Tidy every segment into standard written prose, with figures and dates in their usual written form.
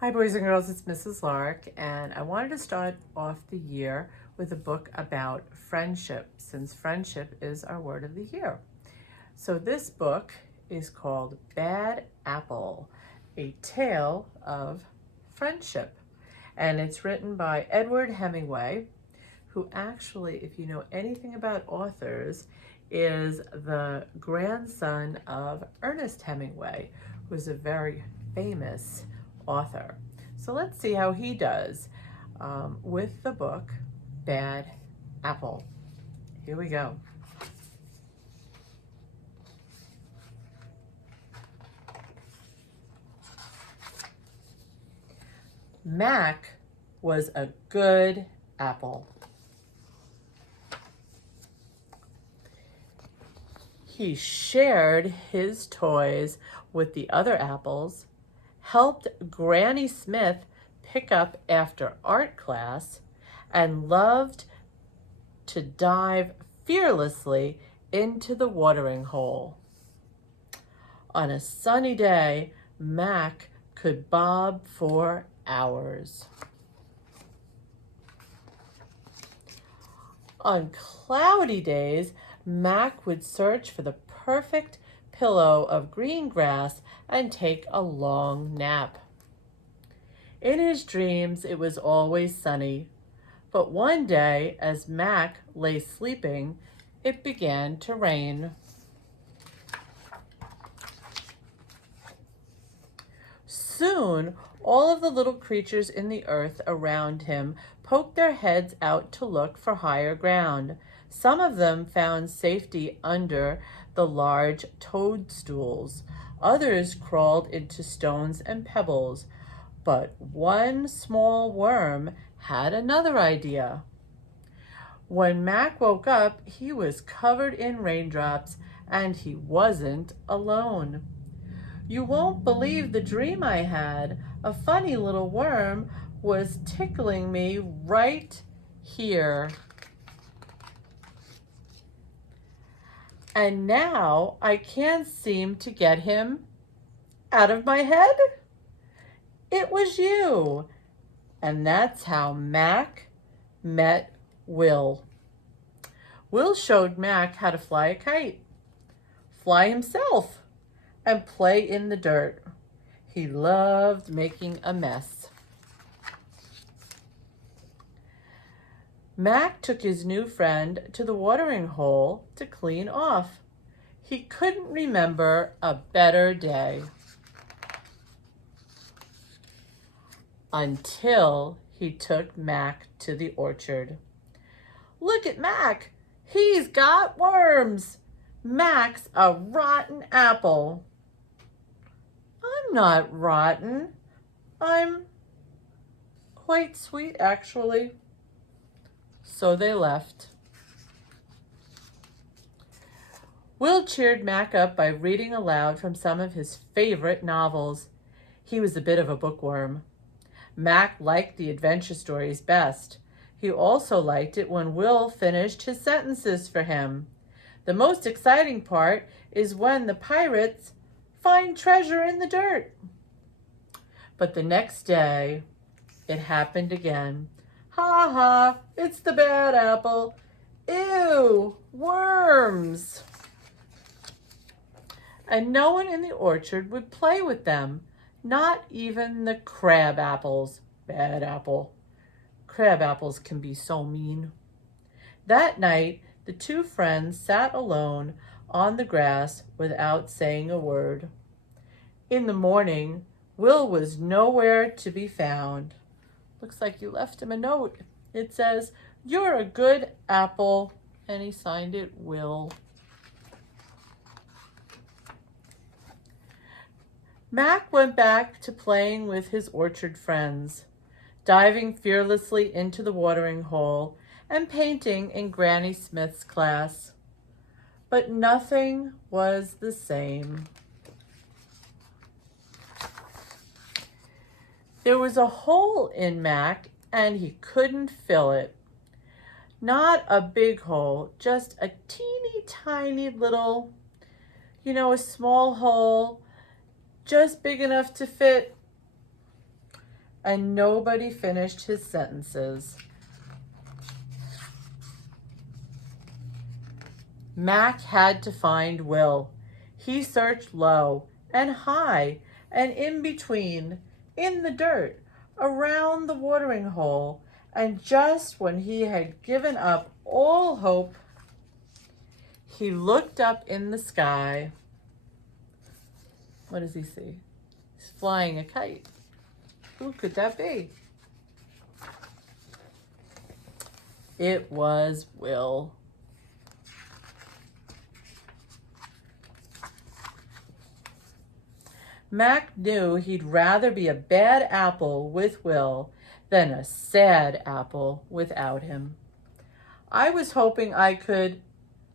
Hi boys and girls, it's Mrs. Lark, and I wanted to start off the year with a book about friendship, since friendship is our word of the year. So this book is called Bad Apple, A Tale of Friendship, and it's written by Edward Hemingway, who actually, if you know anything about authors, is the grandson of Ernest Hemingway, who was a very famous author. So let's see how he does with the book Bad Apple. Here we go. Mac was a good apple. He shared his toys with the other apples, helped Granny Smith pick up after art class, and loved to dive fearlessly into the watering hole. On a sunny day, Mac could bob for hours. On cloudy days, Mac would search for the perfect pillow of green grass and take a long nap. In his dreams, it was always sunny, but one day, as Mac lay sleeping, it began to rain. Soon, all of the little creatures in the earth around him poked their heads out to look for higher ground. Some of them found safety under the large toadstools. Others crawled into stones and pebbles. But one small worm had another idea. When Mac woke up, he was covered in raindrops, and he wasn't alone. "You won't believe the dream I had. A funny little worm was tickling me right here. And now I can't seem to get him out of my head. It was you." And that's how Mac met Will. Will showed Mac how to fly a kite, fly himself, and play in the dirt. He loved making a mess. Mac took his new friend to the watering hole to clean off. He couldn't remember a better day until he took Mac to the orchard. "Look at Mac. He's got worms. Mac's a rotten apple." "I'm not rotten. I'm quite sweet, actually." So they left. Will cheered Mac up by reading aloud from some of his favorite novels. He was a bit of a bookworm. Mac liked the adventure stories best. He also liked it when Will finished his sentences for him. The most exciting part is when the pirates find treasure in the dirt. But the next day, it happened again. "Ha ha, it's the bad apple. Ew, worms." And no one in the orchard would play with them, not even the crab apples. Bad apple. Crab apples can be so mean. That night, the two friends sat alone on the grass without saying a word. In the morning, Will was nowhere to be found. Looks like you left him a note. It says, "You're a good apple," and he signed it Will. Mac went back to playing with his orchard friends, diving fearlessly into the watering hole and painting in Granny Smith's class. But nothing was the same. There was a hole in Mac, and he couldn't fill it. Not a big hole, just a teeny tiny little, a small hole, just big enough to fit and nobody finished his sentences. Mac had to find Will. He searched low and high and in between, in the dirt, around the watering hole, and just when he had given up all hope, he looked up in the sky. What does he see? He's flying a kite. Who could that be? It was Will. Mac knew he'd rather be a bad apple with Will than a sad apple without him. I was hoping I could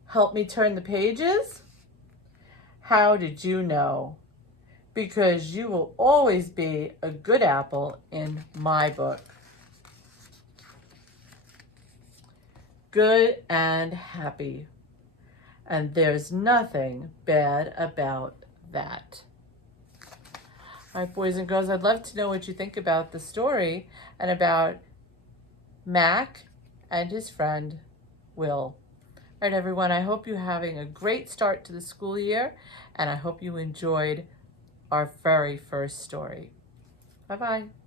help me turn the pages. How did you know? Because you will always be a good apple in my book. Good and happy. And there's nothing bad about that. All right, boys and girls, I'd love to know what you think about the story and about Mac and his friend, Will. All right, everyone, I hope you're having a great start to the school year, and I hope you enjoyed our very first story. Bye-bye.